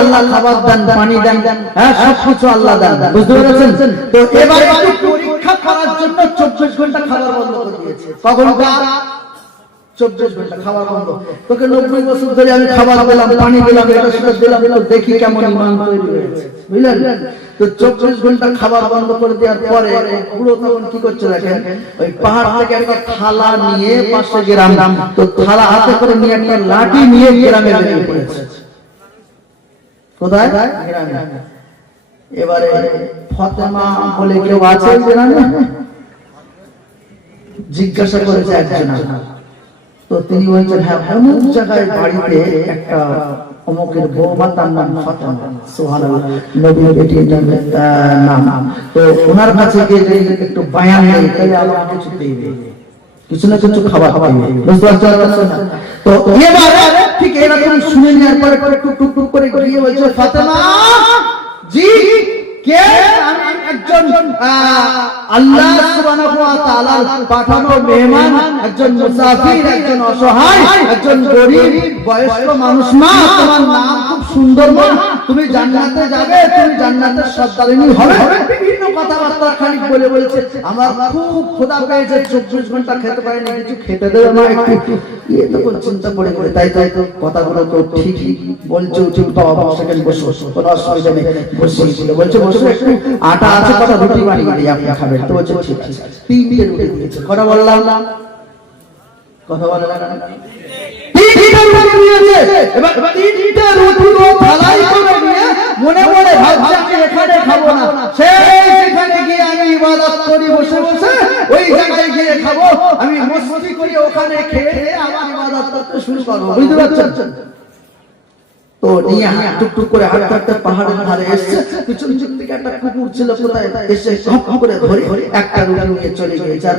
আল্লাহ খাবার দেন, পানি দেন হ্যাঁ সবকিছু আল্লাহ দেন। বুঝতে পেরেছেন? তো এবার পরীক্ষা করার জন্য চব্বিশ ঘণ্টা খাবার বন্ধ করে দিয়েছে। চব্বিশ ঘণ্টা খাবার বন্ধ। দেখি কেমন বুঝলেন? তো চব্বিশ ঘণ্টা খাবার বন্ধ করে দেওয়ার পরে পুরো তখন কি করছে দেখেন? ওই পাহাড় থেকে একটা থালা নিয়ে পাশে গ্রাম। তো থালা হাতে করে নিয়ে একটা লাঠি নিয়ে গ্রামে পড়েছে। কোথায়? গ্রামে এবারে ফতেমা বলে কেউ আছে গ্রামে জিজ্ঞাসা করেছে একজন। তো তিনি বলছেন হ্যাঁ অমুক জায়গায় বাড়িতে একটা অমুকের বৌমা তার নাম ফাতেমা। সুবহানাল্লাহ নবী বেটির নামে, আহ, নাম। তো ওনার কাছে গিয়ে যদি একটু বায়ান নেই তাহলে আল্লাহ কিছু পেয়ে কিছু না কিছু খাবার পাবে বুঝতে পারছেন? না? তো এবার ঠিক এরকম শুনে নেওয়ার পরে পরে টুক টুক টুক করে গিয়ে বলছে, ফাতেমা, জি, কে? একজন আল্লাহ সুবহানাহু ওয়া তাআলার পাঠানো মেহমান, একজন মুসাফির, একজন অসহায়, একজন গরিব, বয়স্ক মানুষ মা, তোমার নাম সুন্দর মা তুমি জান্নাতে যাবে তুমি জান্নাতের সর্দারিনী হবে। বিভিন্ন কথাবার্তা খালি বলে বলেছে। আমার খুব ক্ষুধা পেয়েছে চব্বিশ ঘণ্টা খেতে পারিনি কিছু খেতে দেবে মা একটু। ইয়ে তখন চিন্তা পড়ে করে তাই তাই তো কথাগুলো তো ঠিকই বলছে উচিত বাবা সেকেন্ড বসে বসে কোনো অসুবিধা নেই বসে ছিল বলছে বসে একটু আটা আছে কটা রুটি বানিয়ে দিই আপনি খাবেন। তো বলছে ঠিক আছে। তিনটে রুটি দিয়েছে। কটা বললাম কথা বললাম তিনটে রুটি দিয়েছে এবার তিনটে রুটি ও থালাই করে নিয়ে ভাবছে আমি এখানে খাব না সেই যেখানে গিয়ে আমি ইবাদত করি বসে বসে ওই জায়গায় গিয়ে খাব আমি মস্তি করি ওখানে খেয়ে খেয়ে ইবাদত করতে শুরু করব করে হাঁটতে হাঁটতে পাহাড়ের ধারে এসছে থেকে একটা কুকুর ছিল কোথায় এসে একটা রুটি নিয়ে চলে গিয়েছে আর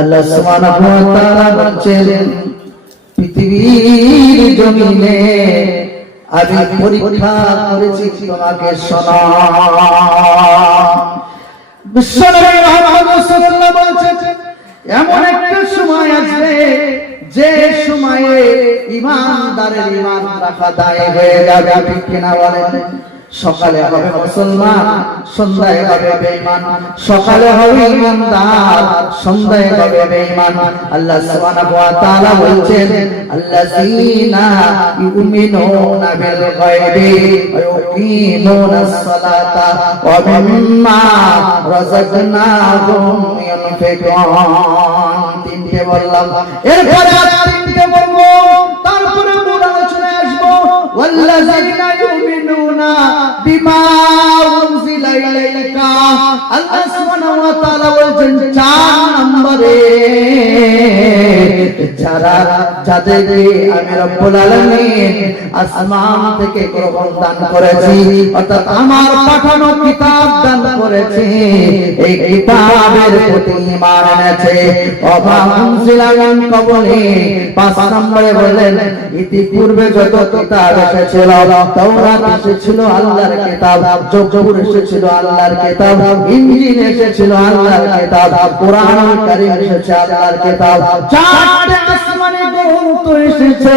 আল্লাহ সুবহানাহু ওয়া তাআলা বলছেন, পৃথিবীর জমিনে আমি পরীক্ষা করেছি তোমাকে শোনা। বিশ্বনবী মুহাম্মদ সাল্লাল্লাহু আলাইহি বলছেন, এমন একটা সময় আসবে যে সময়ে ইমানদারের ইমান রাখা দায় হয়ে যাবে আপনি কিনা বলেন? সকালে হবে মুসলমান, সন্ধ্যায় হবে বেঈমান, সকালে হবে ইমানদার, সন্ধ্যায় হবে বেঈমান। আল্লাহ সুবহানাহু ওয়া তাআলা বলছেন, আল্লাযীনা ইউমিনুনা বিল গায়বি ওয়া ইউকিমুনাস সালাতা ওয়া মিম্মা রাযাকনাহুম ইউনফিকুন তিনটে বললাম, এরপরে আল্লাহ সুবহানাহু ওয়া তাআলা বলছেন, চার নম্বরে যারা যাদেরকে আমি রব্বুল আলামিন আসমান থেকে দান করেছি, অর্থাৎ আমার পাঠানো কিতাব দান করেছি, এই কিতাবের প্রতি ঈমান এনেছে। অবা উনজিলা মিন কবলি পাঁচ নম্বরে বললেন, ইতিপূর্বে যত কিতাব এসেছিল, তাওরাত এসেছিল আল্লাহর কিতাব জবুর এসেছিল আল্লাহর কিতাব। ইনজিল এসেছিল আল্লাহর কিতাব কোরআনুল কারীম এসেছে আল্লাহর কিতাব। চারটে আসমানি গ্রন্থ এসেছে।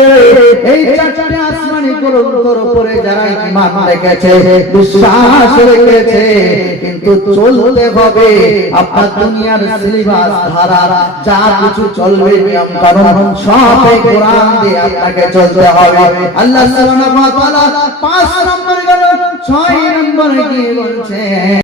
এই চারটে আসমানি গ্রন্থের উপরে যারা ঈমান রেখেছে, বিশ্বাস রেখেছে, কিন্তু চলতে হবে আপনার দুনিয়ার সিলেবাস ধারা যা কিছু চলবে নিয়ম কানুন সব এই কোরআন দিয়ে আপনাকে চলতে হবে। আল্লাহ সুবহানাহু ওয়া তাআলা পাঁচ নম্বরে গেল ছয় নম্বরে কি বলছে?